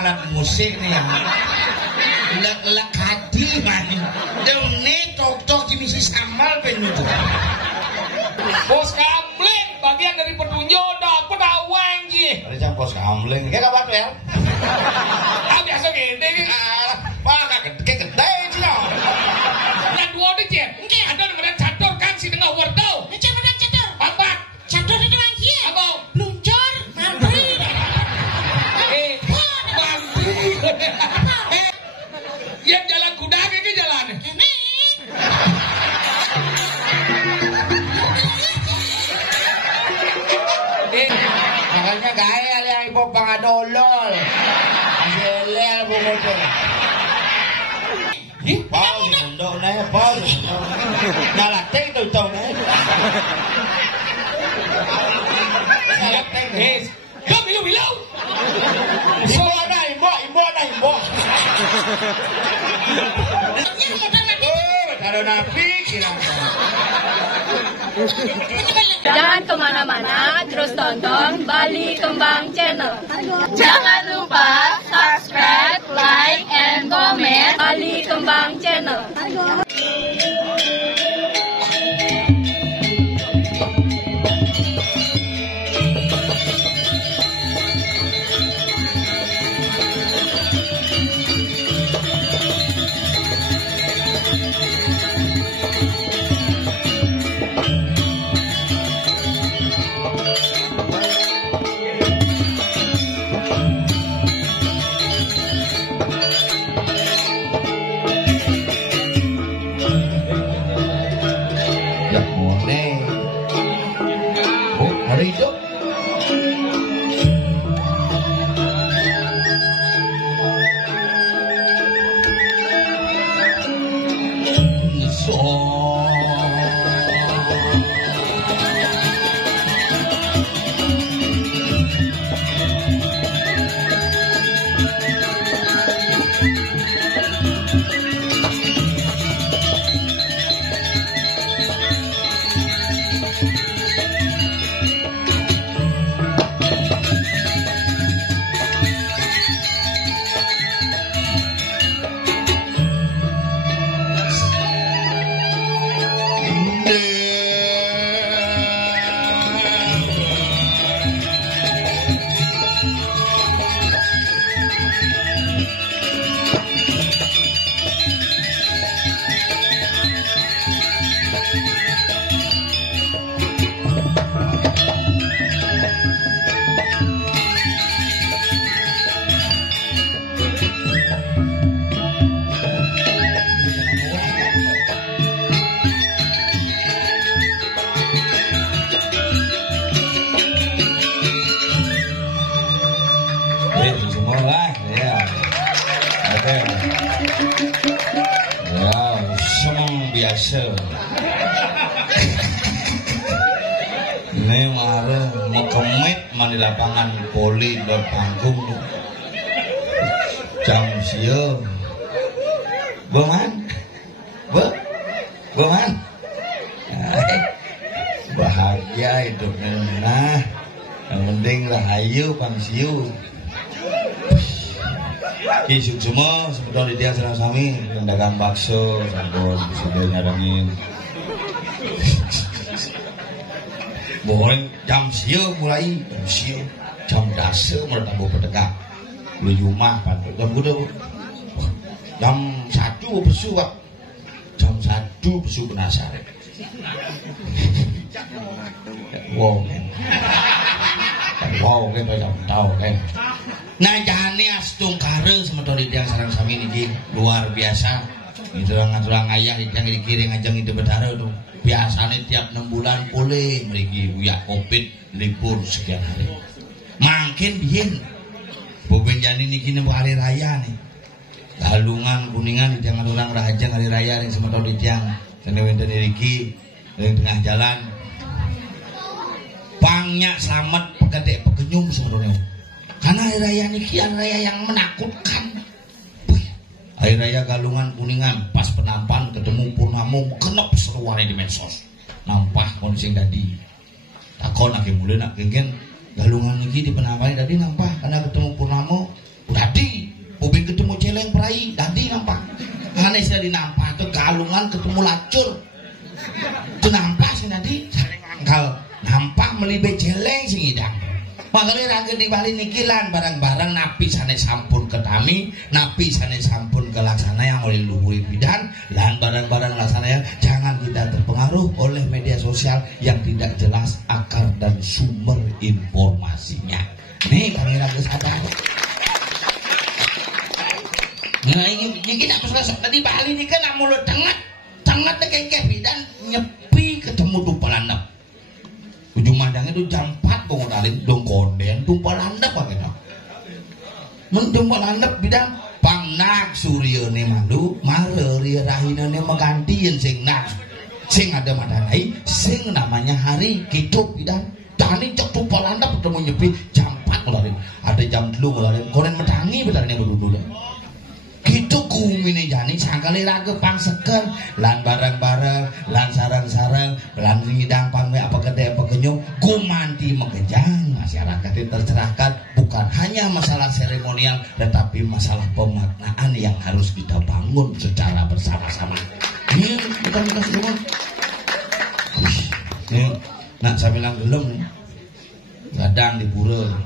alat musik nih ya. Lek hati mani. Dene tok-tok dimisi samal penutup. Bos Kamling, bagian dari petunjuk dapet awang ki. Ada bos Kamling, kayak apa tuh ya? Ah biasa gede ki. Pak gede sih no. Nah dua deh cie. Ada dengan catur kan si dengan wortel. Macam mana catur? Apa? Catur itu lagi. Apa? Luncur, mantri. Mantri. Yang jalan kuda ini jalan. Ini. Makanya gaya yang ibu pangadolol. Aselel bumuto. Pau mundo nih, pau. Nalating tuh nih. Nalating. Kau bilu-bilu. Imbo. Taruh napi kira. Jangan kemana-mana, terus tonton Bali Kembang Channel. Jangan lupa subscribe, like, and comment Bali Kembang Channel. biasa. Ini marah mau kemit di lapangan poli berpanggung jam siang. Bongan, bongan. Bahagia hidupnya. Nah, yang penting rahayu pangsiu. Kisuk semua sebetulnya dia serang sami yang dagang bakso, sampun sudah ngadangin. Boleh jam siu mulai jam dasar mulai tambah pedegak. Lu rumah pantu jam udah jam 1 besu pak. Jam 1 besu penasaran. Wow kan jam tahu kan. Nah jane astung kareng sementara dia sarang sami ini luar biasa. Itu orang ayah yang dikiring ajang itu bedara tuh. Biasanya tiap 6 bulan boleh mereka buya covid libur sekian hari. Makin biyen boben jani ini kini hari raya nih. Galungan kuningan jangan orang rajang hari raya yang sementara di tiang. Sana wenten iki di tengah jalan. Pangnya selamat pegedek pegenyum sebenarnya. Karena hari raya ini kian raya yang menakutkan. Hari raya Galungan Kuningan pas penampan ketemu Purnamu kenep seruannya di medsos. Nampah konsing tadi. Takon akhir mulai nak gengen Galungan ini di penampan tadi nampah karena ketemu Purnamu tadi Sanes dari nampak tuh kalungan ketemu lacur. Tuh nampak sih tadi ngangkal nampak melibe jeleng sing idang. Makanya raga di Bali nikilan barang-barang napi sanes sampun ketami, napi sanes sampun kelaksana yang oleh luhur bidan, lan barang-barang laksana yang jangan kita terpengaruh oleh media sosial yang tidak jelas akar dan sumber informasinya. Nih kami raga sadar. Nah ini kita terus tadi Bali ini kan mulut tengah kayak bidan nyepi ketemu tumpalandap. Ujung mandang itu jam 4 pengodarin dong konden tumpalandap apa gitu. Tumpalandap bidang pangnak suryane mandu mareuri rahina menggantiin sing nak sing ada madanai sing namanya hari gitu bidang. Tani cek tumpalandap ketemu nyepi jam 4 pengodarin ada jam 3 pengodarin konen medangi bedarin berduduk. Gitu kumine jani sangkali raga pangseker lan barang-barang lan sarang-sarang lan ngidang pangme apa gede apa genyong gumanti mengejang masyarakat itu tercerahkan bukan hanya masalah seremonial tetapi masalah pemaknaan yang harus kita bangun secara bersama-sama. Bukan semua. Nah saya bilang belum nih kadang di pura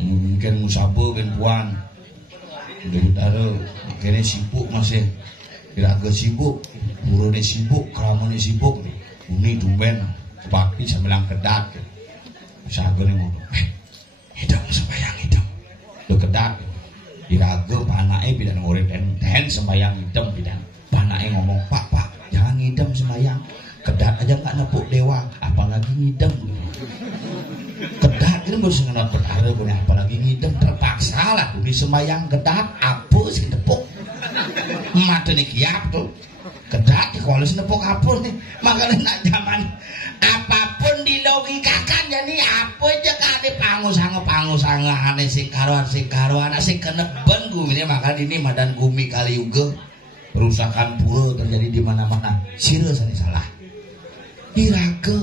mungkin musabo ben puan udah utara akhirnya sibuk masih kira-kira sibuk burune sibuk keramune sibuk ini tumben pagi sambilang kedat sagone ngomong hidang sembayang hidang lo kedat kira-kira panake bidan ngore ten sembayang hidang bidan panake ngomong pak jangan ngidam sembayang kedat aja nggak nepuk dewa apalagi ngidam kedat ini harus ngenap berada punya apalagi ngidam terpaksa lah di sembayang kedat apa sih nepuk mata nih kiap tuh kedat kalau nepuk apa nih makanya nak zaman apapun dilogikakan jadi apa aja kali pangus-pangus aneh sing karuan sing keneben gumi maka ini madan gumi kali juga perusakan pura terjadi di mana-mana sira salah iraga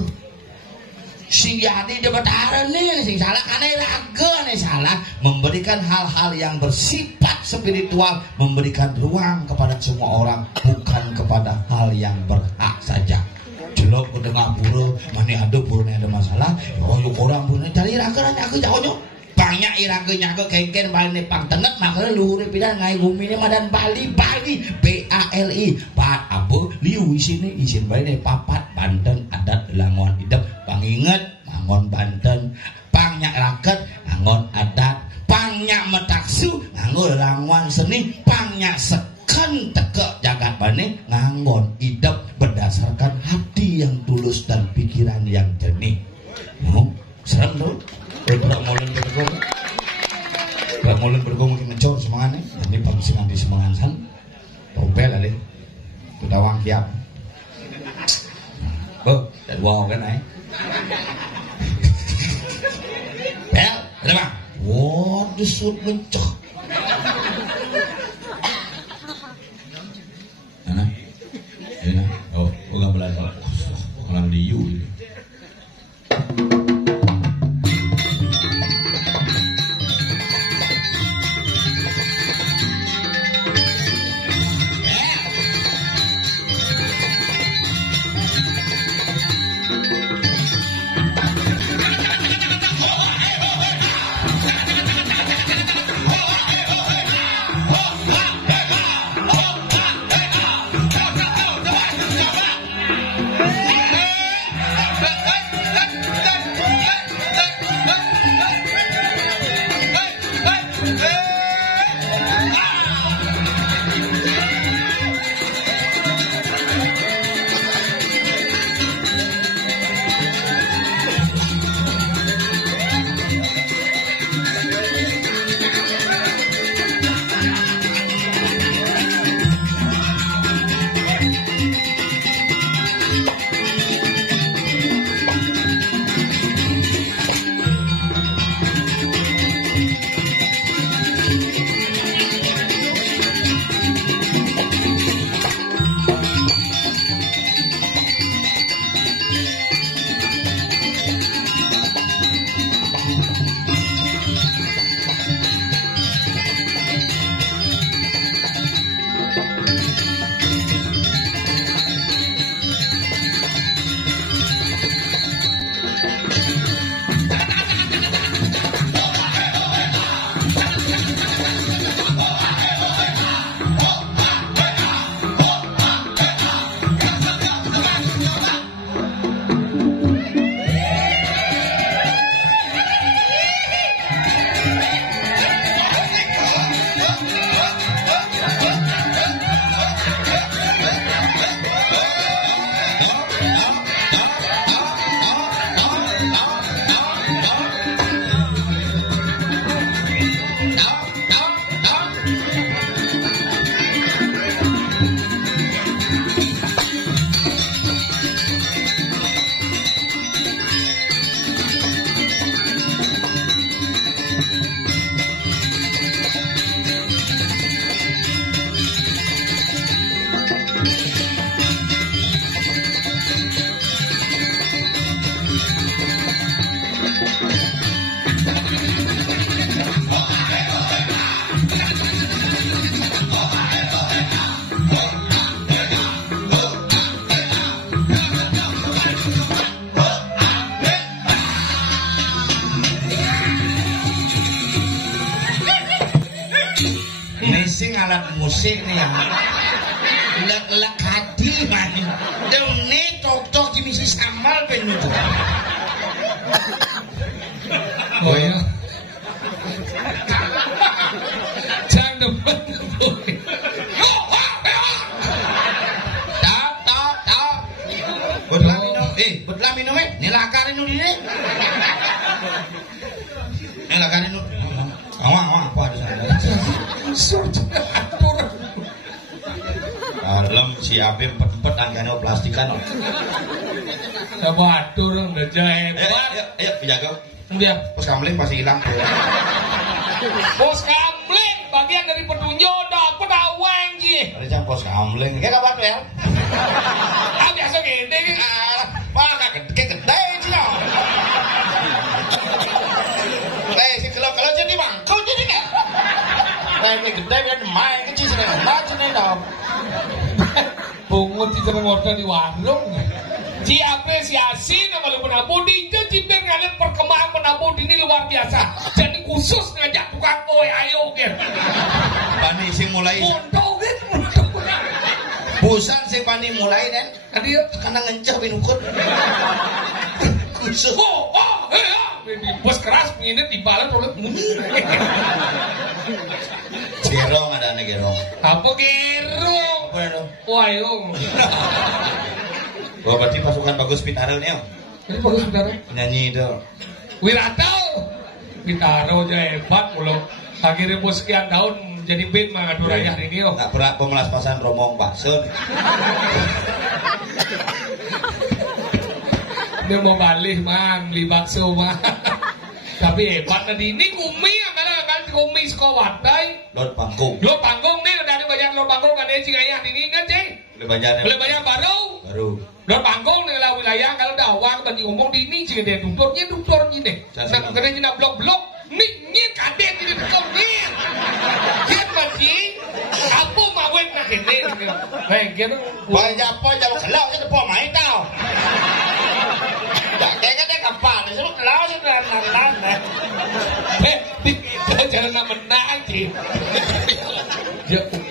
sing jadi debataran nih sing salah karena iraga nih salah memberikan hal-hal yang bersifat spiritual memberikan ruang kepada semua orang bukan kepada hal yang berhak saja jelok udah pura mana ada pura ada masalah yuk orang pura cari iraga nanya aku jauhnya banyak iraga nyaga kengken balik pang tenet makanya luhur pidan ngai bumi ini madan Bali BALI pat abu liu isini isin balik papat Banten adat langon hidup panginget ngangon Banten pangnya raket ngangon adat pangnya metaksu ngangon langon seni pangnya seken tegak jagat bane ngangon hidup berdasarkan hati yang tulus dan pikiran yang jernih. Serem tuh Berak molen bergong mungkin mencor semangatnya ini pangsingan di semangan topel ada kutawang kiap dan wow kan bel ada bang wow disut mencok mana oh gak belajar orang liu ini Ini sing alat musik nih yang lek hati man. Dene tok-tok iki misi samal ben nuju. Oh ya. Jangan depan. Tak. Betlah minum ni lakar minum ni. Ni lakar minum. Awang apa ada sana. Alam si Abim pet-pet anggane plastikan. Apa atur udah jahe. Ayo penjaga. Dia Pos kamling pasti hilang. Pos kamling bagian dari petunjuk dapat awang ji. Ada jam pos kamling. Kayak kapan ya? Ah biasa gede kan. Wah kayak gede sih no. Si kalau jadi bangkau jadi nggak? Kayak gede biar main kecil sih macam ni dong. Bungut itu ngorder di warung. Ji apresiasi nama lu penabur di itu cipen ngaliat perkembangan penabur ini luar biasa. Jadi khusus ngajak tukang kowe ayo kan. Pani sing mulai. Mondo kan. Busan si Pani mulai dan. Tadi Karena ngencah binukut. Khusus. Bos keras minit dibalas oleh Gerong ada nih gerong. apa gerong? Apa itu? Wah yung. Wah berarti pasukan bagus Pitaro nih. Ini bagus saudara. Penyanyi itu. Wiratau. Pitaro aja hebat mulu. Akhirnya bos sekian tahun jadi band mengadu raya ini yo. Nggak pernah pemelas pasan romong Pak Sun. Dia mau balik mang, beli bakso mang. Tapi hebat tadi ini kumi kan kumi sekolah wadai. Lot panggung. Lo panggung nih dari banyak lo panggung kan dia cingayah ini kan cing. Boleh banyak baru. Lo panggung nih lah wilayah kalau dawang tadi ngomong di ini cing dia duktornya nih. Nah kerja blok-blok nih kadet ini betul nih. Kian baci, apa mawin nak ini? Baik kita. Banyak apa jauh kelau itu po main tau. Tak kayak kita kapal, itu kelau itu nan. Jangan nak menang sih.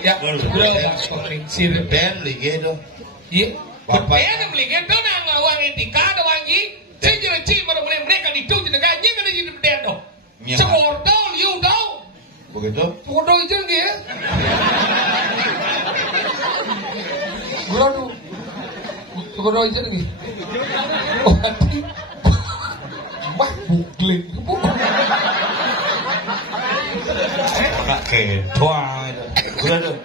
Ya, bro, sih Ben lagi itu. iya. Bapak yang beli itu nang awang etika ada wangi. Saya jadi cik baru mereka itu jadi gaji kan jadi beden dong. Sekordol, you tahu? Begitu? Sekordol itu dia. Bro, sekordol itu nih. Oh, hati. Mah bukling. Nak kedoang itu. Udah tuh.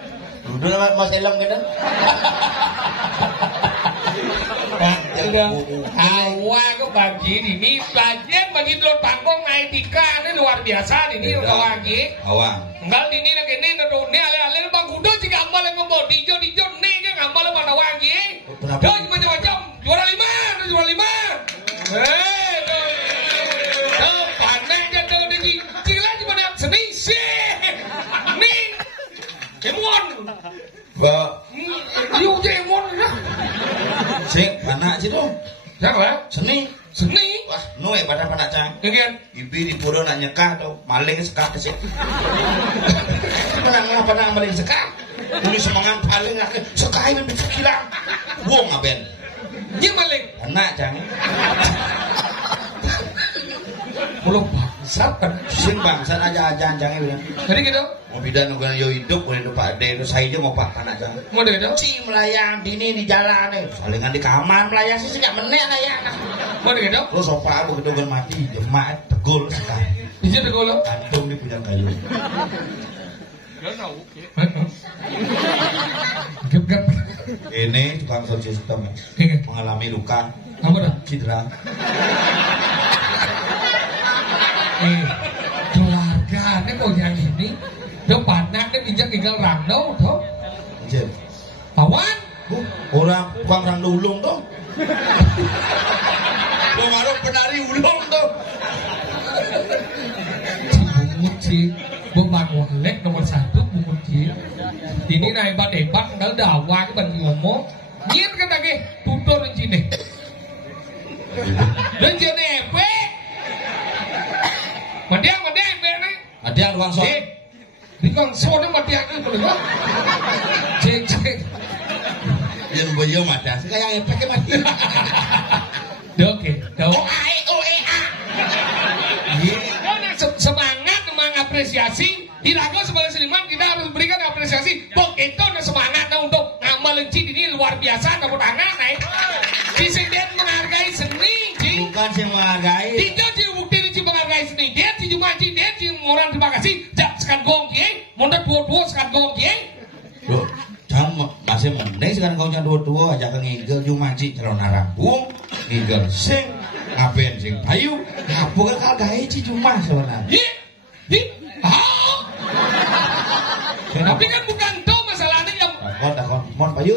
Udah mas helm gitu. Awak kok bagi ini bagian bagi dulu panggung etika ini luar biasa ini lagi. Awang. Enggak ini lagi ini ale bang kudo sih gambar yang ngomong dijo nih kan gambar pada wangi. Yo macam-macam juara 5. Panen jadi di cila cuma yang seni sih. Nih, emon. Yo emon lah. Sing anak sih tuh. Siapa? Seni. Wah, nuwe pada cang. Iya. Ibi di pura nak nyekah tuh, maling sekah sih. Pernah maling sekah. Tulis semangat paling sekah ini bisa hilang. Wong ngaben. Dia maling. Anak cang. Belum bangsat kan? Sing bangsat aja jangan bilang. Jadi gitu. Mau bidan nungguan yo hidup, boleh hidup Pak De, terus saya aja mau Pak anak jangan. Mau deh dong. Si melayang di jalan nih, salingan di kamar melayang sih sejak meneh layang. Mau deh dong. Lo sopa aku kedogan mati, jemaat tegul sekali. Bisa deh kalau. Antum di punya kayu. Gap. Ini tukang sound system mengalami luka. Apa dah? Cedera. Keluarga ini mau yang ini. Depannya ini pinjak tinggal randau tuh. Jen. Awan. Orang tukang rang ulung tuh. Lo ngaruh penari ulung tuh. Bungut sih. Bang Walek nomor 1 bungut sih. Ini naik hebat kalau dakwah kan ngomong. Nyin kan lagi tutur sini. Dan jadi apa? Madiang nih. Ada ruang soal. Di konsol mati aku bener. Cek. Yang boyo mati, kayak efeknya mati. Oke, semangat mengapresiasi. Iraga sebagai seniman kita harus berikan apresiasi. Begitu ada semangat untuk ngamal cid ini luar biasa. Tepuk tangan, Disiden menghargai seni. Bukan sih menghargai. Tidak bukti ini menghargai seni. Dia cuma dia orang terima kasih. Jak sekan gong kiai, mundur dua sekan gong kiai. Loh, jangan masih mending sekarang kau dua aja ke ngigel cuma cik kalau narabung ngigel sing ngapain sing payu ngapain kagak cik cuma sebenarnya. Tapi kan bukan itu masalahnya yang takon mon payu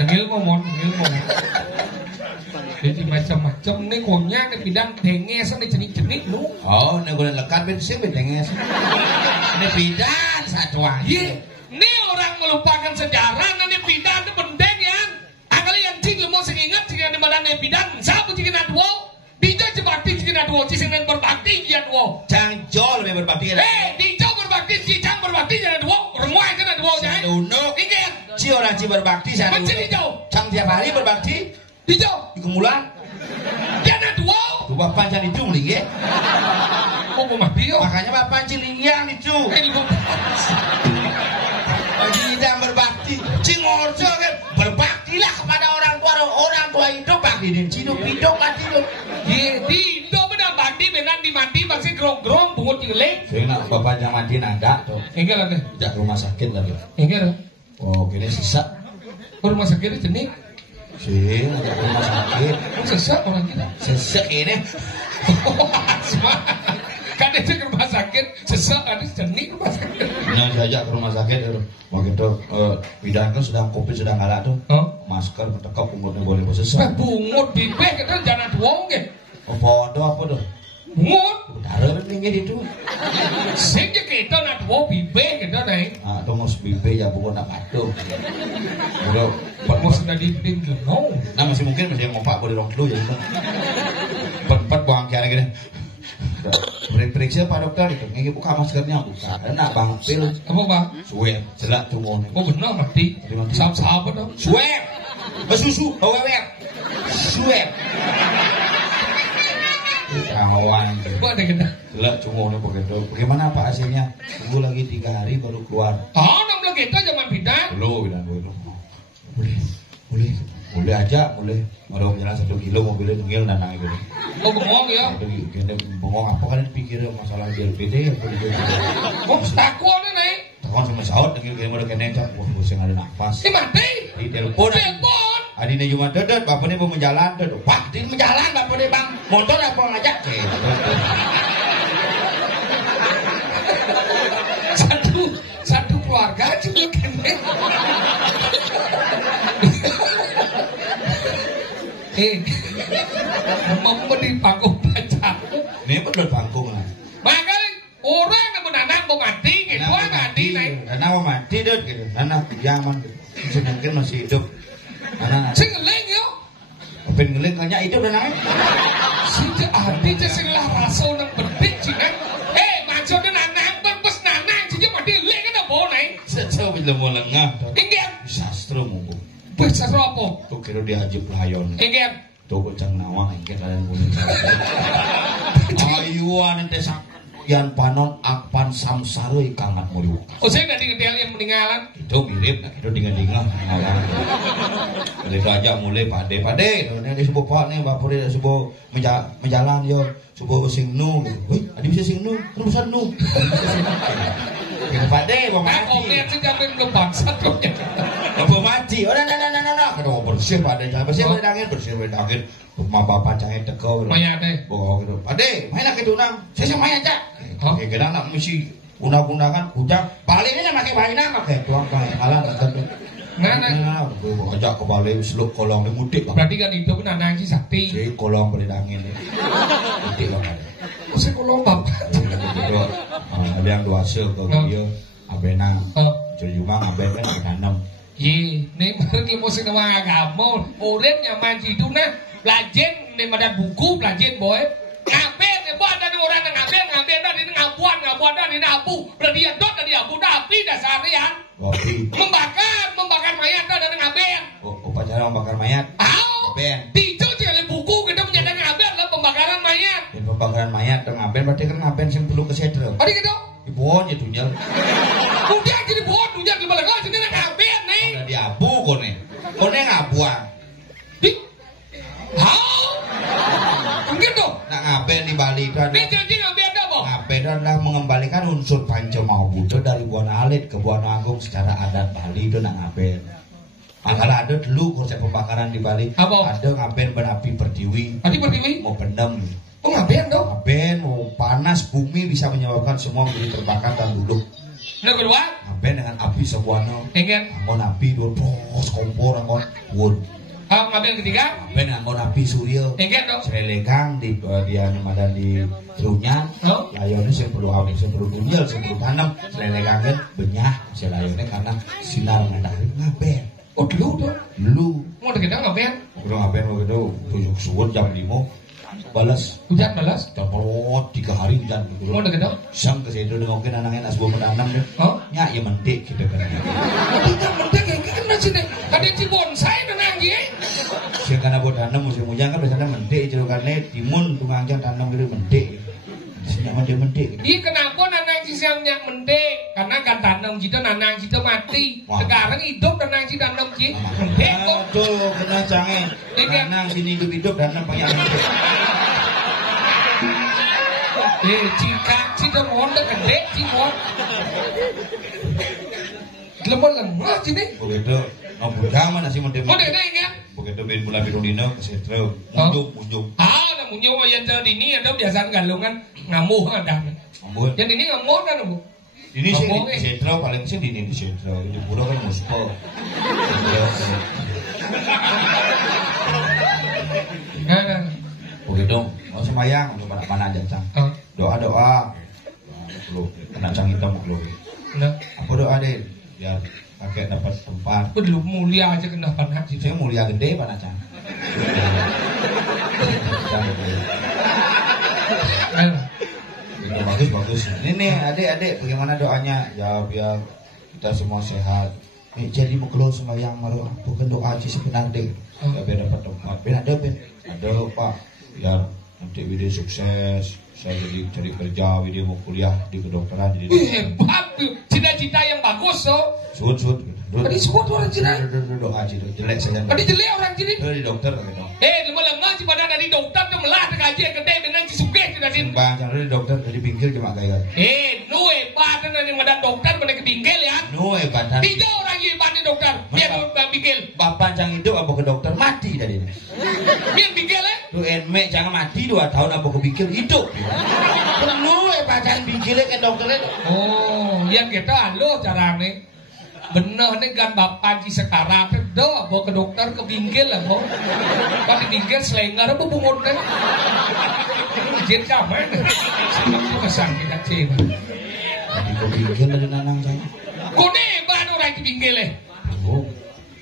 ngilmu jadi macam-macam nih konya ke bidang denges nih jenik-jenik lu oh nih gue lekat bensin denges ini bidang satu aja ini orang melupakan sejarah nih bidang itu bendeng ya akali yang cing mau ingat jika di mana nih bidang siapa jika nadwo dijau berbakti jika nadwo cisinen berbakti jika nadwo jauh lebih berbakti dijau berbakti cicang berbakti jika nadwo rumah jika nadwo jangan unuk ci orang ci berbakti sana cang tiap hari berbakti dijau di kemulan dia nadwo coba panjang itu mending ya makanya bapak cilingian itu tidak berbakti cingorjo kan berbaktilah kepada orang tua hidup bakti dan hidup kan hidup hidup benar bakti benar dimati pasti gerong-gerong bungut cilik sehingga bapak jangan mati nanda tuh enggak lah tidak rumah sakit lagi enggak lah oh gini sesak rumah sakit jenis sih ada rumah sakit sesak orang kita sesak ini kan itu ke rumah sakit sesak ada jenis rumah sakit nah diajak ke rumah sakit itu waktu itu bidang kan sedang covid sedang galak tuh masker bertekap bungutnya boleh sesak bungut bibeh kita jangan doang ke apa tuh bungut udara pentingnya itu sing kita nak doang bibeh kita nih atau mus bibeh ya bungut nak patuh udah mau sudah dipin no nah masih mungkin masih ngopak boleh rong flu ya pet buang kayak gini periksa Pak Dokter itu ini buka maskernya buka enak bang pil apa bang suwe jelak cumon oh benar mati sahab dong suwe susu wewer suwe kamuan ada kita jelak cumon begitu bagaimana Pak hasilnya tunggu lagi 3 hari baru keluar enam lagi kita zaman bidang bilang boleh aja boleh kalau jalan 1 kilo mobilnya tunggil dan naik gitu oh bengong ya bengong apa kan pikir masalah DLPD oh takut nih takut sama saut tunggil kayaknya udah kena cak wah pusing ada nafas mati di telepon adine cuma dedet bapaknya mau menjalan dedet wah di menjalan bapaknya bang motor apa ngajak satu keluarga juga kena mau di panggung baca ini betul panggung lah makanya orang yang menanam mau mati gitu mati anak mau mati deh gitu anak zaman gitu mungkin masih hidup anak sing ngeleng yo pengen ngeleng hanya hidup dan naik sejak adi sing lah rasul nang bedik cina maksudnya nanang berpes nanang sejak mati leng kan boleh sejauh bila mau lengah ingat sastra munggu sastra apa tuh kira diajib layon ingat tuh kocang nawang ingat kalian kuning ayuan ente yang panon akpan samsaro ikangat muliu oh saya nggak dikenal yang meninggalan itu mirip itu dingan-dingan jadi itu aja mulai pade ini disebut pak nih bapak dia disebut menjalan yo sebuah sing nu adi bisa sing nu urusan nu pade mau mati oh lihat sih kami belum bangsa mau mati nah kalau bersih pade bersih dangin rumah bapak cahaya teko banyak deh oh gitu pade main lagi tunang saya sama aja kadang nak mesti undang-undangan ujang palingnya pakai mainan pakai tuang pakai malah nah ajak ke balik seluk kolong mudik berarti kan hidup nanang si sakti si kolong boleh dangin mudik lah oh si kolong bapak ada yang dua sel ke dia abenang jadi cuma aben kan nanam nih pergi musik nama agama orang nyaman hidup nah belajar nih ada buku belajar boy ngapain ada orang ngapain dari ngabuan abu ada di abu, berdiadot dari abu api dasarian. Membakar mayat ada dengan aben. Upacara membakar mayat. Aben. Ticu cile buku kita menyadari aben lah pembakaran mayat. Pembakaran mayat dengan aben berarti kan aben sing perlu kesedro. Adi gitu. Ibon ya tunjal. Udah jadi bon, tunjal di balaga sini dengan aben nih. Ada di abu kone. Kone ngabuang. Di. Gitu. Nak ngaben di Bali itu ada. Ini jadi ngaben apa? Ngaben adalah mengembalikan unsur Pancamaubuto dari Buana Alit ke Buana Agung secara adat Bali itu nak ngaben. Makanya ada dulu konsep pembakaran di Bali. Apa? Ada ngaben berapi pertiwi. Api pertiwi? Mau pendem. Oh ngaben dong? Ngaben mau panas bumi bisa menyebabkan semua menjadi terbakar dan duduk. Nah kedua? Ngaben dengan api sebuahnya. Ingin? Anggon api dua bos kompor anggon wood. Ngaben ketiga? Ngaben anggon api surya. Ingin dong? Selelegang di dia nemadan di Runyan. Oh? Layonnya saya perlu awet, saya perlu tunjal, saya perlu tanam. Selelegang kan benyah si layonnya karena sinar matahari ngaben. Oh dulu tuh? Dulu. Mau kita ngaben? Udah ngaben begitu tujuh suwut jam 5 balas. Hujan balas? Terpelot 3 hari hujan gitu. Mau kita? Sang ke situ dengan mungkin anaknya nas buah menanam deh. Oh? Ya ya mendik gitu kan. Kita mendik yang kena sini. Ada ci bonsai dan lagi. Sing kana buat tanam musim hujan kan biasanya mendik celukannya timun tungangjang tanam gitu mendik. Sinyal mendik. Iya kenapa nanang siangnya mendik? Karena kan tanam kita nanang kita mati. Sekarang hidup nanang kita tanam kita mendik kok. Tuh kena canggih. Nanang sini hidup tanam banyak mendik. Jika kita mohon dah gede cimon. Lemah sini. Begitu. Ngobrol mana sih mendik? Mau deh ingat. Begitu bin bulan Bidodino kesetro. Munjuk. Nah munjuk aja jadi ini ada biasaan galungan ngamuh ada. Ngamuh. Yang ini ngamuh kan bu. Ini sih di setro paling sih di setro. Di pura kan muspo. Nah. Begitu. Mau semayang untuk mana aja cang. Doa. Perlu kena cang hitam perlu. Nah. Apa doa deh? Biar kakek dapat tempat. Belum mulia aja kena panas sih. Saya mulia gede pak Nacan. Bagus. Ini adik-adik bagaimana doanya? Ya biar kita semua sehat. Jadi mau keluar sembahyang maru bukan doa aja sebenarnya. Ya biar dapat tempat. Biar ada pak. Biar nanti video sukses. Saya jadi cari kerja, video mau kuliah di kedokteran jadi. Hebat, cita-cita yang bagus so. Sud. Tadi sebut orang Cina. Doa aja jelek saja. Tadi jelek orang Cina. Di dokter gitu. Lengah si pada dari dokter tu melah gaji gede dengan si suge tidak din. Bang, jangan di dokter dari pinggir cuma kayak. Nu hebat dari madan dokter pada ke pinggir ya. Nu hebat. Tidak orang hebat di dokter. Dia pinggir. Bapak jangan hidup apa ke dokter mati tadi. Biar pinggir ya. Tu enmek jangan mati 2 tahun apa ke pinggir hidup. Nu hebat jangan pinggir ke dokter itu. Oh, yang kita lo caranya. Bener nih kan bapak ji sekarang doa bawa ke dokter ke pinggir lah kok. Pas di pinggir selenggar apa bungut deh. Jen kamar deh. Itu kesan kita cewek. Di ke pinggir ada nanang saya. Kone hebat orang di pinggir leh. Oh,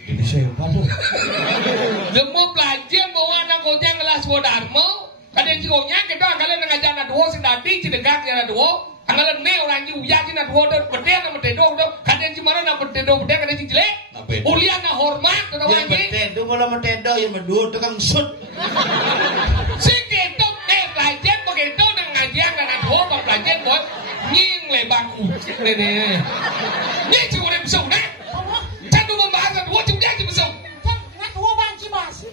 ini saya hebat tuh. Demo belajar bawa anak kau yang kelas Dharma. Kadang cikonya kita kalian ngajar anak dua sedati cedegak anak dua. Anggalan ne orang ji uya ji na dua dor berde na metedo do kadang ji mana na metedo berde kadang ji jelek ulian na hormat na orang ji metedo kalau metedo ya medu tukang sud si gitu belajar begitu na ngajian na dua belajar buat nying le bangku nying ci udah besok na can du membahas na dua ci uya ji besok na dua bang ci bas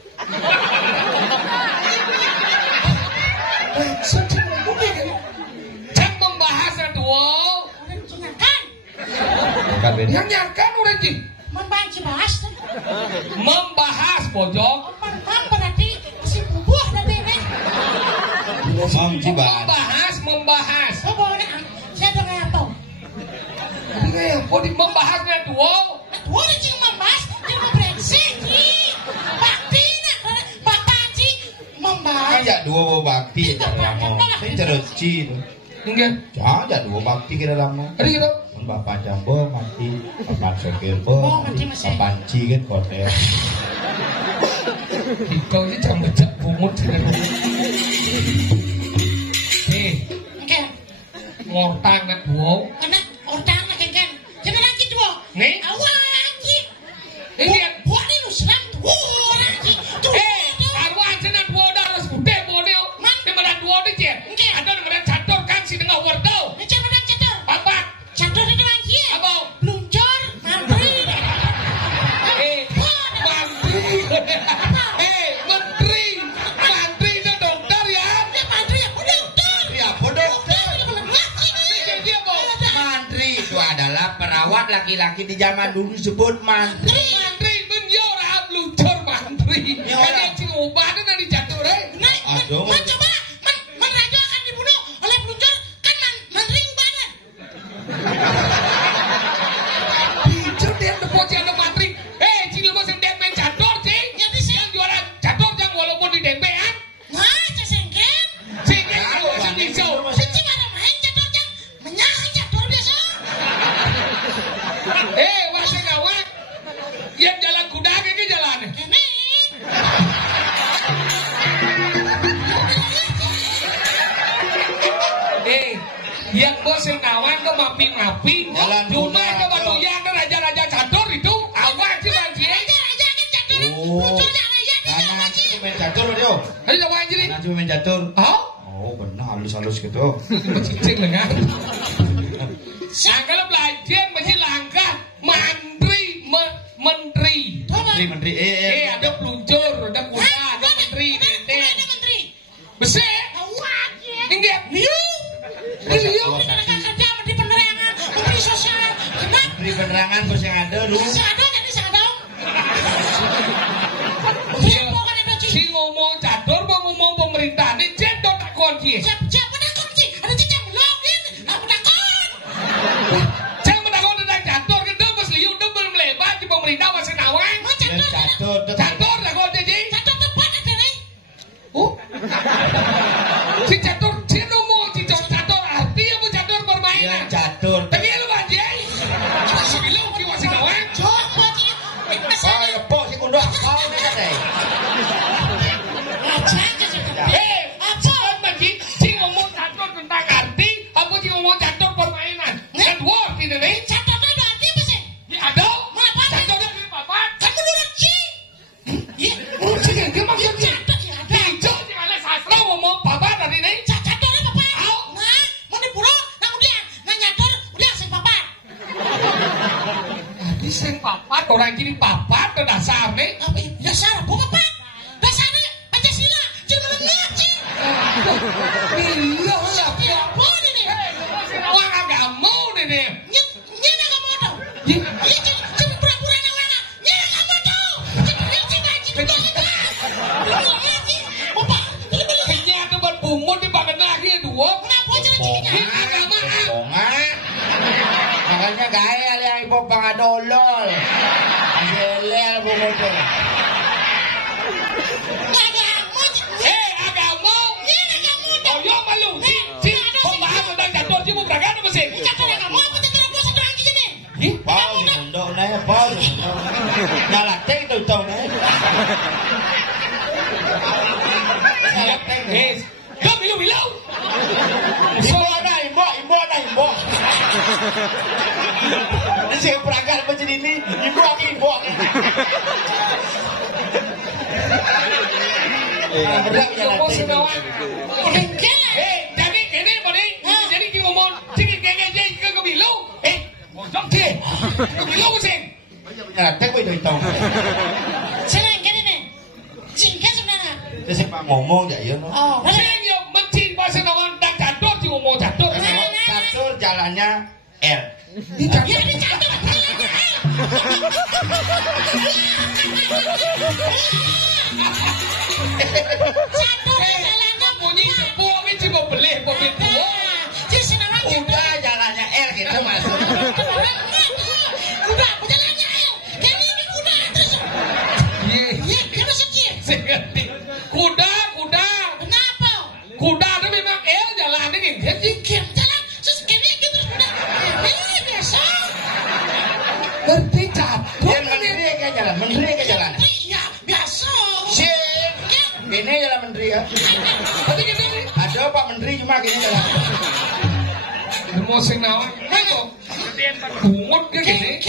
yang nyakan udah ji membahas pojok berarti si bubuh dari ini membahas oh boleh saya dengar apa membahasnya dua cing membahas cing brengsek bakti nak bapak ji membahas kan ya dua bakti ini cereci enggak ya dua bakti kira lama ada gitu bapak jambo mati bapak sekir mati bapak cigen kotel kita ini jangan becak bungut ngortang nak duo. Anak ortang nak kengkeng. Jangan lagi duo. Nih. Awak lagi. Ini Buat ni lu seram duo lagi. arwah cenah duo dah harus gede bodeo. Di mana duo ni je? Ada di mana catur kan si tengah wortel. Macam mana catur? Apa? Catur itu lagi. Apa? Luncur, mantri. Menteri itu dokter ya. Mantri apa dokter? Ya, dokter. Dia apa? Mantri itu adalah perawat laki-laki di zaman dulu disebut mantri. Mantri benjor luncur mantri. Ada cing obatnya dari catur Aduh. Coba, raja akan dibunuh oleh peluncur kan mantri badan. Luncur dia tepuk ada mantri. Cing lu masih dia main catur cing. Jadi saya Yang juara catur jangan walaupun di DP-an. ngaca sengken. Cing lu masih pisau. Cici mana main catur jang menyang catur biasa. Masih ngawak. Yang jalan kuda ke jalan. Ini. Yang bos yang ngawak ke mapi-mapi. Jalan Cuma kuda, ke batu tuh. yang ke raja-raja catur itu. Awak sih bang Cie. Raja kan catur. Oh. Peluncur yang raja ni Karena sama ngaji Ci. main catur dia. Ayo coba anjir. Ngaji main catur. Oh? Oh benar halus-halus gitu. Cicing lengan. Kalau belajar mesti langkah menteri. Menteri. Ada peluncur, ada kuda, ada menteri. Ada menteri. Besar. Awak ya. Enggak. Liu. Mereka kerja menteri penerangan, menteri sosial. Kenapa? Menteri penerangan bos yang ada dulu. Sadar jadi sadar. Siapa kan ada Ci? Si ngomong catur, mau ngomong pemerintah. Ini cendok tak kunci. Siapa takut Ci? Ada Ci yang belum kan? Aku takut. Saya menakut tentang catur. Kita pas liu double melebar di pemerintah masih nawang. Dan catur Catur tak kunci Ci. Catur tepat ada nih. Si catur, si ngomong si catur arti apa catur yang permainan. catur. Tapi lu anjay. Si bilang si masih nawang. Coba Ci. Oh ya po si kundo. Oh ini deh. Apa bagi si ngomong catur tentang arti, apa si ngomong catur permainan? Kan word ini nih. Catur itu ada arti apa sih? Ada. Caturnya di papan. Kamu dulu Ci. Iya. Jadi dia maksudnya. Catur ya ada. Hijau di mana sastra ngomong papan tadi nih. Catur apa Pak? Nah, mau dipuro, nah udah, nah nyatur, udah sing papan. Tadi sing papan orang kiri papan ke dasar nih. Apa ya salah, bu papan. Dasarnya Pancasila, cuma ngaji. Iya lah. Ya, boleh nih. Orang agama nih. Nyana kamu tuh. Iya. Iya, cuma pura-pura nawang. Nyana kamu tuh. Ngaji Bapak, Kayaknya ada berbumbu di bagian lagi dua. kenapa jangan Ini agama. Pongan. Makanya gaya yang ibu pangadolol. Ajelel bumut. Agama. Oh yo malu. Si pembahas tentang catur si mau beragam apa sih? Pau di mundo na pau. Nalate itu tong. Kau bilau. Ibu na. Ini sih peragal macam ini. Ibu. Mau senawang. Jadi ini boleh. Jadi kita ngomong cik ke bilau. Mau jom cik. Ke bilau sih. Nalate ko itu tong. Itu sih pak ngomong ya yo. Saya yang mencin bahasa nawang dan catur si ngomong catur. Catur jalannya R. Bunyi sepuh ini cuma beli pemilik tua. Udah jalannya R kita masuk. Kuda. Kuda itu memang jalan ini. Berarti catur. Dia menteri ke jalan. Sip. Ini jalan menteri ya. Berarti kita ini. Ada Pak Menteri cuma gini jalan. Mau sing naon? Ayo. Kumut ke gini.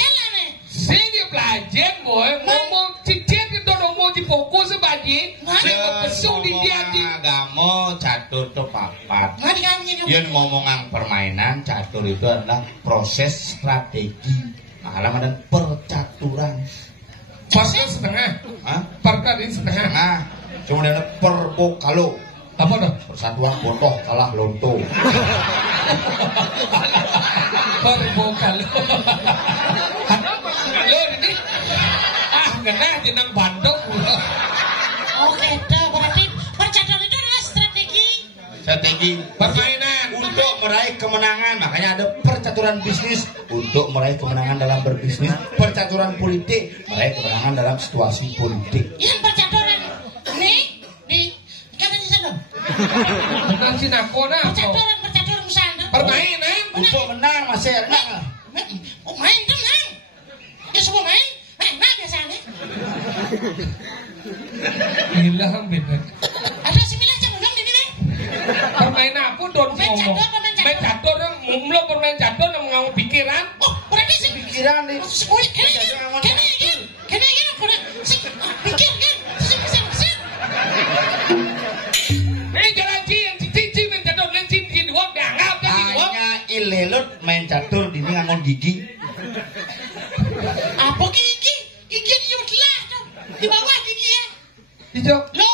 Sing dia belajar boy, ngomong cicit itu ngomong di fokus sebagai pesu di dia di agama catur itu papat. Yang ngomongan permainan catur itu adalah proses strategi. Malah ada percaturan. Parka setengah. Hah? Parka di setengah. Cuma ada perbokalo. Apa dah? Persatuan botoh kalah lonto. Perbokalo. Lo ini kena jenang bandok. Oke, dah berarti percatur itu adalah strategi permainan untuk meraih kemenangan. Makanya ada percaturan bisnis untuk meraih kemenangan dalam berbisnis, percaturan politik meraih kemenangan dalam situasi politik. Yang percaturan nih di katanya sana. Bukan sinakona. Percaturan sana. Permainan untuk menang masih enak. Main tuh main. Ya semua main biasanya. Hilang bener. Ada sembilan jam ulang di sini. Permainan aku don ngomong. Main catur, belum bermain catur yang mengambil pikiran. Oh, berarti sih pikiran nih. Kena pikir kan. Jalan yang cici main catur main cici dua dianggap kan di dua. Hanya ilelut main catur di ini ngangon gigi. Apa gigi? Gigi di lah tuh. Di bawah gigi ya. Hijau. Lo.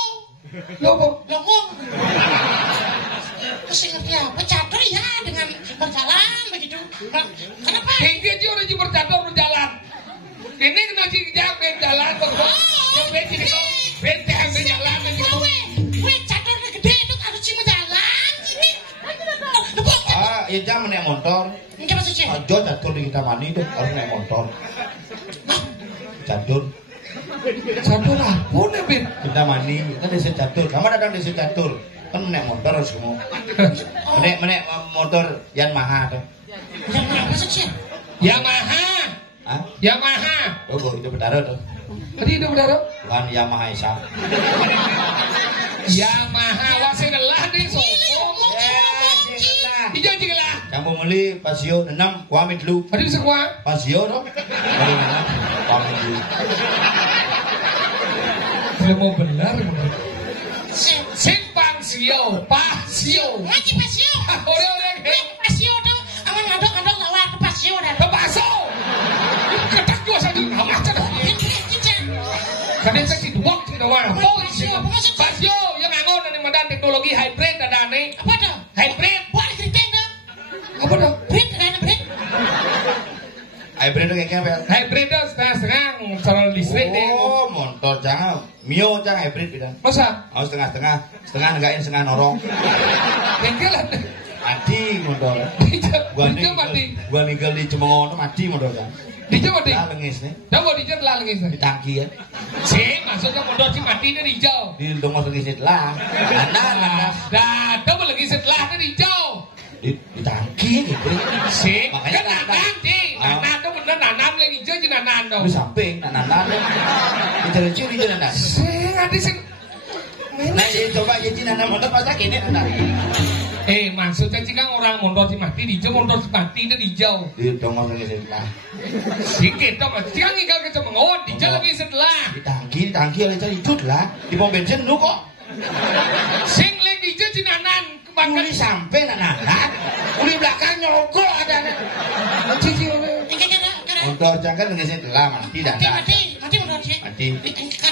Terus ngerti apa? Catur ya dengan berjalan begitu. Kenapa? Gigi aja udah bercatur berjalan. Ini kena jam berjalan berdua. Yang beti berjalan begitu. Gue catur gede itu harus cuma jalan gini. Iya jam naik motor. Ini maksudnya? Ajo catur di kita mani deh harus naik motor. Catur apa nih Bin? kita mani kan desa catur. Kamu datang desa catur kan naik motor harus kamu. Menek motor Yamaha tuh. Yang maksudnya? Yamaha. Hah? Yamaha. Oh, itu bedaro tuh. Tadi itu bedaro? Bukan Yamaha Isa. Yamaha wasin lah deh sopo. Hijau lah. Campur meli pasio 6 kuamin dulu. Ada bisa kuah? Pasio dong. Meli 6 kuamin dulu. Belum mau benar. Simpang sio, pasio. Lagi pasio. Orang pasio tuh. Aman ngadok lawan ke pasio dah. Paso. Ketak juga satu. Macam dah. Kadang saya sidwak tidak warna. Pasio yang angon dari medan teknologi hybrid ada nih. Apa tuh? Hybrid. Buat keriting tuh. Apa tuh? Hybrid ada hybrid. Hybrid itu kayak apa? Hybrid itu setengah calon listrik deh. Oh, motor jangan. Mio jangan hybrid beda. Masa? Oh, setengah negain, setengah norong. Bengkel lah. Mati motor. Gua ninggal di Cemongono mati motor kan. Dijau mati. Lah lengis nih. Dah mau dijau lah lengis. Di tangki ya. Si maksudnya motor si mati dia dijau. Di dongos lengis lah. Dah mau lengis setelah dia dijau. Di tangki gitu. Si kan nanam sih. Nanam tuh bener nanam lagi hijau je nanam dong. Di samping nanam. Di ciri-ciri je nanam. Si ada sih. Nah, coba jadi nanam motor pas kini nanam. Maksudnya sih kan orang motor si mati dijau, motor si mati dia dijau. Di dongos lengis lah. Si kita masih kan ngikal ke Cemongon, dijau lagi setelah. Di tangki oleh cari cut lah. Di pom bensin lu kok. Sing leng dijau si nanan. Uli sampai nanan. Uli belakang nyogok ada. Cici motor jangan lengis lah mati dah. Mati motor sih. Mati.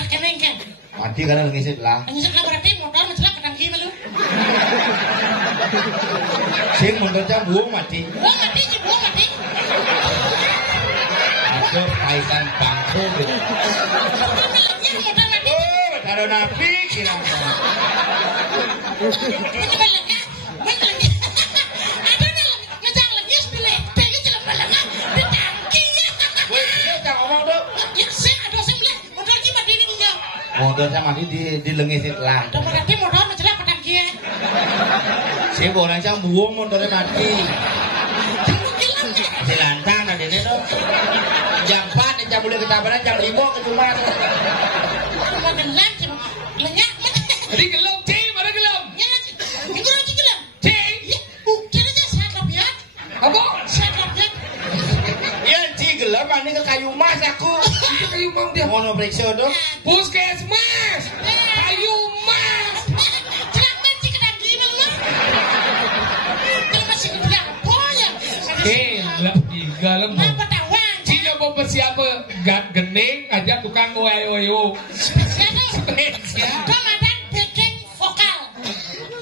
Kena kan. Mati karena lengis lah. Lengis lah berarti motor mencelah ke tangki malu. Sing motor jam buang mati. Buang mati. Ada kaitan bangku gitu. Motor mati. Oh, taruh napi kira. Motornya mati di lengisin lah. Berarti motor mencelah ke tangki ya. Si orang yang buang motornya mati. Silantang ada ini tuh. Jam 4 jam boleh ketabaran jam 5 ke rumah. Mau gelam sih lenyak. Jadi gelam mana gelam? Minggu lagi gelam. Cing. Kira aja sehat lah biar. kayu mas aku. Itu kayu mas dia. Mau periksa tuh? Puskesmas. Kayu mas. Jelang mancing ke daging lu. Kalau masih bilang boya. Lah tiga lemu. Apa tawang? Cina mau bersiapa gening aja tukang wayo. Spesial. Komandan backing vokal.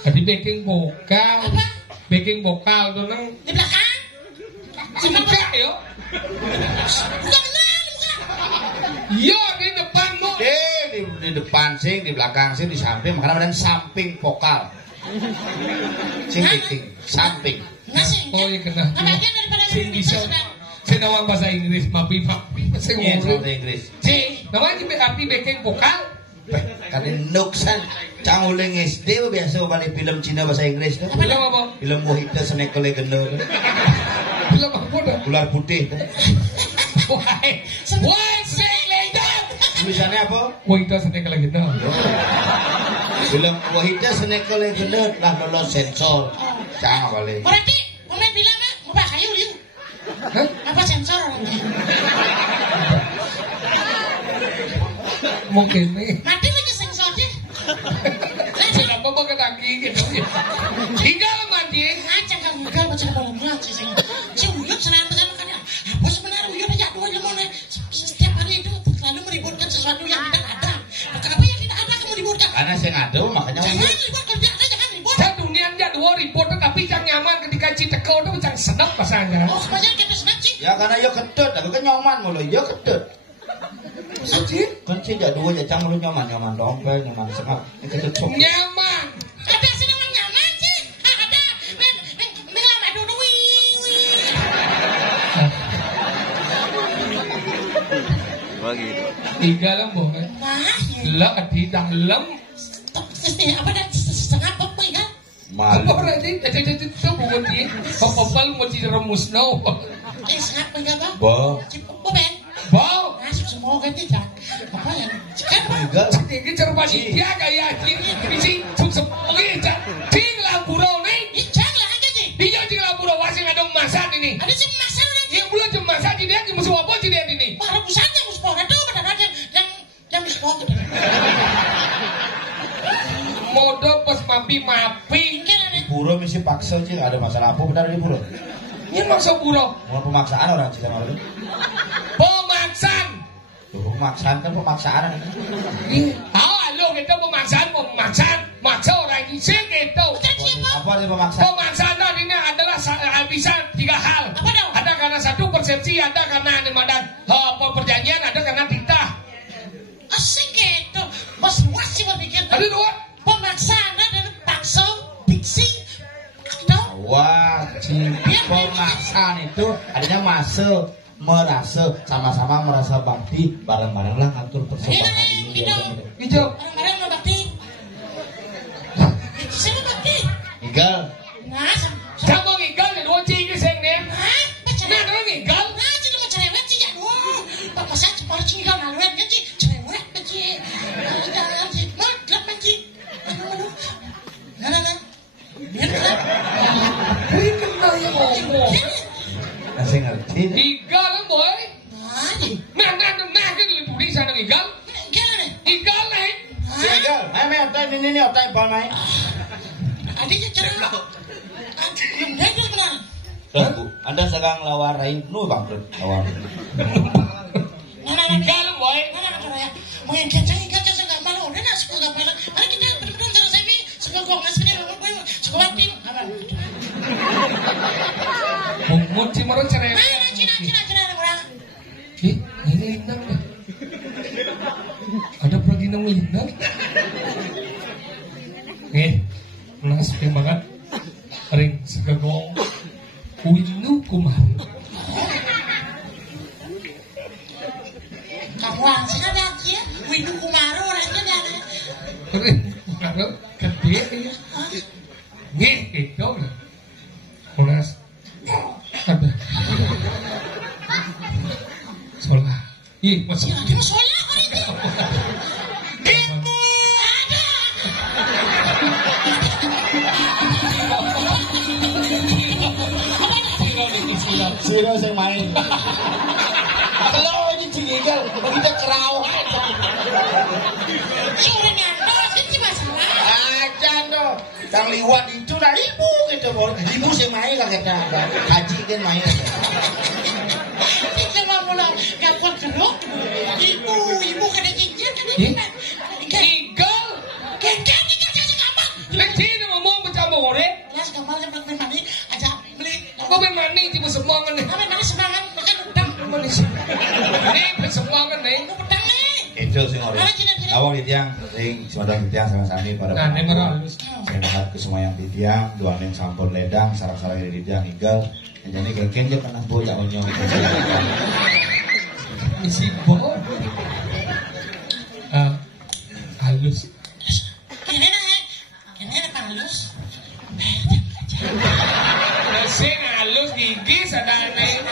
Tadi backing vokal. Apa? Backing vokal tuh nang Di belakang? muka yo. Bukan benar, bukan. Yo di depan mo. Di depan sing, di belakang sing, di samping, makanya samping vokal. Sing backing, samping. Ngasih. Oh iya kena. Apa aja daripada Sing bisa. Saya nawang bahasa Inggris, mapi. Saya Iya, ngomong bahasa Inggris. Cing, namanya arti backing vokal. Kan nuksan canguling SD biasa balik film Cina bahasa Inggris tuh. Film apa? Film Wahida Senekole Geno. Film apa dah? Ular putih. Why? Why say like that? Tulisannya apa? Wahida Senekole Geno. Film Wahida Senekole Geno lah lolos sensor. Jangan balik. Berarti pemain bilangnya mau kayu liu. Hah? Apa sensor orangnya? Mungkin nih. Mati lagi sensor deh. Kenapa mau ke kaki gitu? Tinggal mancing. Ngacang kan gagal baca dalam bulan sih. Si Uyut senang bersama kan. Apa sebenarnya Uyut aja dua lemon setiap hari itu selalu meributkan sesuatu yang tidak ada. Kenapa yang tidak ada kamu ributkan? Karena saya ngadu makanya Jangan ribut kerja aja jangan ribut. Saya dunia dia dua ribut tapi yang nyaman ketika citeko itu yang sedap pasangan. Oh sebenarnya kita senang sih. ya karena ya kedut, aku kan nyoman mulu, ya kedut. Saji? Kan sih jak dua jak mulu nyoman dompet, nyoman sengap. Ini kedut sok. Nyaman. Ada senang nyaman sih. Ada. Lama dulu Tiga lembong kan? Wah. Lah di dalam. Apa dah setengah apa ya? Apa Malu. berarti? Itu bukan dia. Papapal mau remus no. Setengah apa ya bang? Bo. Cipu ben. Wow. Masuk semua kan tidak. Apa ya? Sekarang Enggak. Ini cermat dia kayak ini sih semuanya cak. Tinggal burau nih. jangan aja sih. Dia tinggal burau wasing ada masak ini. Ada sih masalah lagi. Yang bulan cuma masak dia musuh apa sih dia ini? Baru busanya muspor itu benar yang muspor gitu. Mode pas mapi. Mungkin ada. Puro mesti paksa sih, ada masalah apa benar di puro? Ini maksud burau. Mau pemaksaan orang sih sama lu. Pemaksaan. Pemaksaan kan pemaksaan. Halo kita pemaksaan. Maksa orang ini gitu. Apa sih pemaksaan? Pemaksaan ini adalah bisa tiga hal. Apa dong? Ada karena satu persepsi, ada karena dan perjanjian, ada karena titah. Asik gitu. Bos masih berpikir. Ada dua. Pemaksaan dan paksa fiksi. Tahu? Wah, pemaksaan itu artinya masuk, merasa, sama-sama merasa bakti, bareng-bareng lah ngatur persoalan ini. Hijau. Orang-orang mau bakti. Siapa bakti? Igal, Mas. Kamu ngigal di dua cinggi seng nih. Hah? Nah, kamu ngigal. Nah, jadi mau cerewet sih ya. Bapak saya cuma tinggal laluan kan sih. Cerewet kan sih. Jangan sih. Mau gelap kan sih. Aduh. Nah. Biar gelap. Wih, kenal yang ngomong. saya ngerti. Ngigal boy. Nah, Nah, kan di budi sana ngigal. gimana? Ngigal nih. Si Igal, ayo otai ini otai bal main. Adiknya cerewet. Dia benar. Tunggu, Anda sedang lawan Rain, nu bangkrut lawan. Ngigal boy. Mungkin kencang nggak malu. Udah nggak suka nggak malu. Mari kita betul-betul cara saya ini suka gua ngasih suka banting. Mungut si maro cerewet. Mana Cina orang. Ini lindang deh. Ada pergi nang lindang. Nas banget. Ring segagong. Winu kumari. Kamu langsung ada lagi ya. Winu Kumaro orangnya ada. Ring kumari. Gede ya. Itu lah. Nas. Ada. Solah. Masuk. Dia mau soalnya hari ini. Siro saya main. Kalau ini tinggal begitu kerau. Sore nyanto sih masalah. Acan tuh. Kang liwat itu dah ibu gitu. Ibu sih main kakeknya. Haji kan main. Kita mau mulai gapur geruk. Ibu kada cincin kada cincin. Tinggal. Kengkeng sih gampang. Lagi ni ngomong macam orang. Las gampang yang penting mani aja beli. Kau memang ni cuma semangat ni. Kami mana semangat makan udang. Ni semangat ni. Aku pedang ni. Itu sih orang. Awal Bitiang, sing semua Bitiang sama-sama pada. Nah, ni meralus. Saya dengar ke semua yang Bitiang, dua nen sampur ledang, sarang-sarang dari Bitiang igal. Jadi keken je pernah boyak onyong. Isi boh. Halus. Ini apa halus? Sing halus gigis ada ni.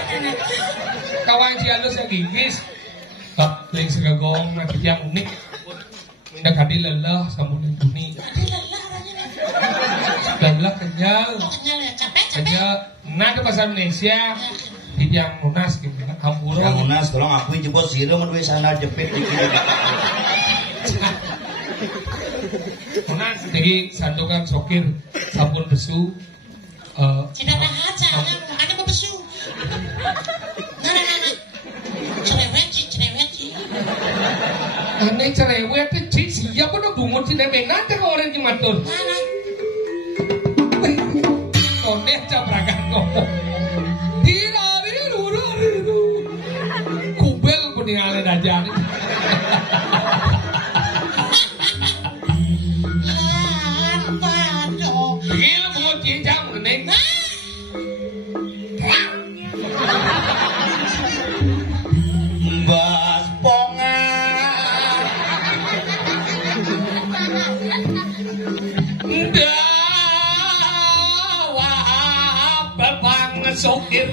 Kawan si halus yang gigis. Tak, lain segagong nanti yang unik. Dah kadi lelah sama yang unik. Lelah kenyal. Kenyal ya capek. Kenyal. Nah ke pasar Malaysia. Yang lunas gitu kan. Hampura. Yang lunas, tolong aku jemput siro menurut sandal jepit dikit. Lunas. Jadi sandukan sokir, sabun besu. Tidak ada haja, ada bebesu. Nah. Cerewet. Aneh cerewet itu siapa nak bungut sih demi nanti orang yang matur. Kone cabrakan ngomong. Kubel peninggalan aja. Gila bungut cincang meneng. Bas pongan. Dawa bebang sokir.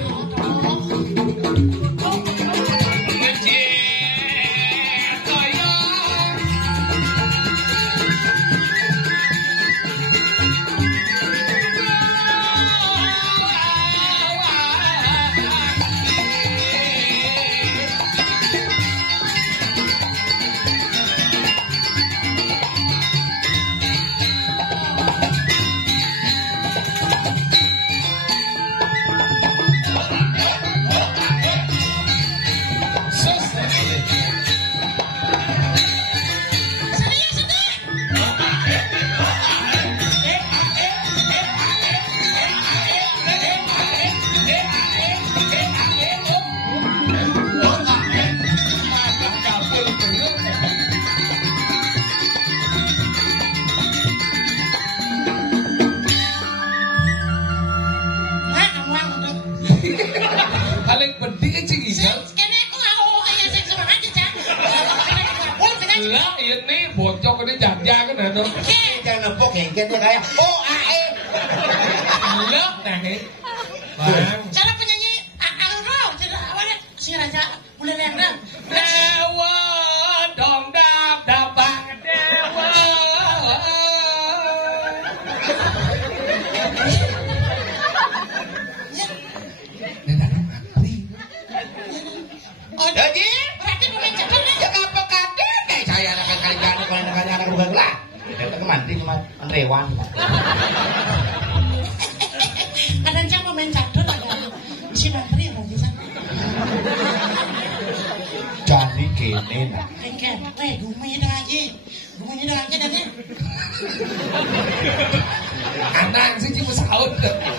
Paling penting aja Gisel. Lah ini bocok ini jangan kan ada. Jangan nepok hengket ya kayak OAE. Lah nah ini. Bang. Cara penyanyi Alro, tidak awalnya si Raja Bulan Lendang. Dewa dong dabang dewa. Oh, Jadi, berarti pemain cepat nih. ya apa kaget kayak saya anak kali-kali kalau anak bukan lah. Kita kemanti cuma rewan. Kadang yang pemain catur ada si Menteri yang bisa. Jadi kene nah. Engken, gumi dah aja deh. Anak sih cuma sahut.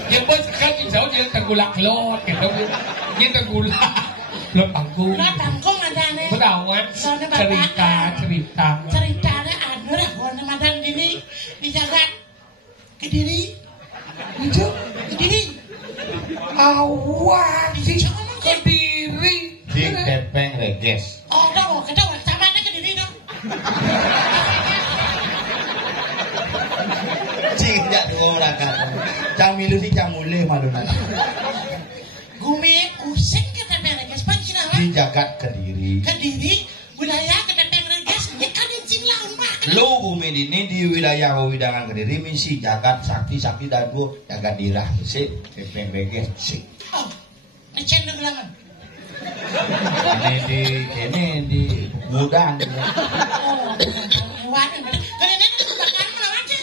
Yang bos kan cuma sahut yang tergulak lot gitu. Yang tergulak. Lot panggung. Lot panggung ada nih. Berawat cerita. Ceritanya ada lah kalau madang ini dijaga Kediri. Itu Kediri. awak sih Kediri. Di Tepeng Reges. Oh, dah, kita sama ada Kediri dong. Cing tidak dua rakan. Cang milu si cang mulai malu nak. Gumi useng ke Tepeng Reges Pancinawa. Di Jagat Kediri. Kediri wilayah ke Tepeng Reges ini kan incing laun pak. Lu bumi ini di wilayah Widangan Kediri misi Jagat Sakti dan Bu Jagat Dirah si Tepeng Reges si. Oh, ngecen dong gelangan. Ini di gudang. Waduh, kalau ini kebakaran melawan sih.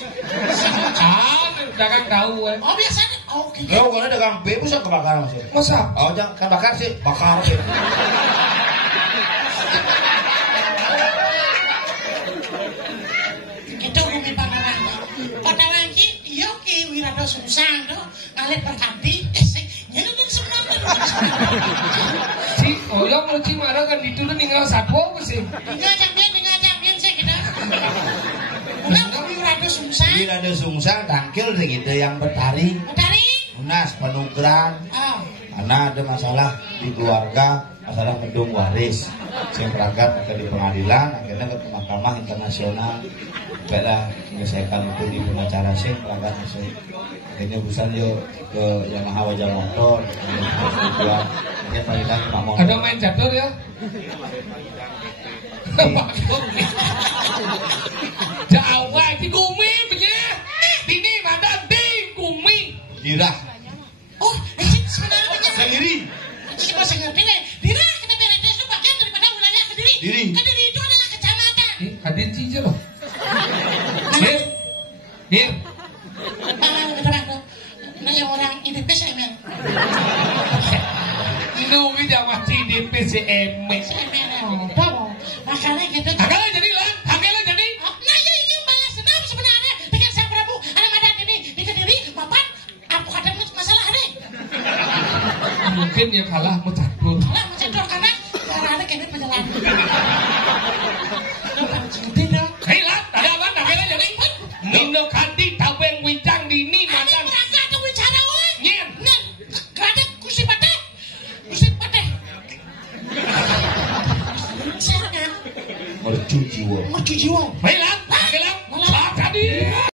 Dagang tahu Oh biasa. Oke. Lo kalau dagang bebas kebakaran masih. Masa? Oh jangan kan bakar sih, bakar sih. Kita bumi Panawang ki iya ki wirado susang do ngalit perkati esek nyelutin semua kan. Si oyong lu cimara kan dituduh ninggal satwa apa sih? Tinggal jambian sih kita. Nah, wirado susang. Wirado sungsang tangkil gitu yang bertari. Dari Unas penugran. oh. Karena ada masalah di keluarga, masalah mendung waris. Yang berangkat di pengadilan, akhirnya ke mahkamah internasional. Baiklah menyelesaikan itu di pengacara sih berangkat masuk. Akhirnya busan yo ke Yamaha Wajah Motor. Akhirnya panggilan Pak Motor. Ada main catur ya? Jawa di Gumi punya. Ini ada di Gumi. Dirah. Oh, ini sebenarnya Sendiri. Ini masih ngerti nih. Dira kita beres itu bagian daripada wilayah Kediri. Diri. Kediri itu adalah kecamatan. Hadir cincin loh. Dir. Nah yang orang IDP saya men. Nunggu jamaah CDP CM. Saya men. Makanya gitu. Agaknya jadi lah. Agaknya jadi. Nah ya ini balas dendam sebenarnya dengan Sang Prabu Alamadar ini di Kediri. Mapan, apa kata masalah nih? Mungkin ya kalah mutar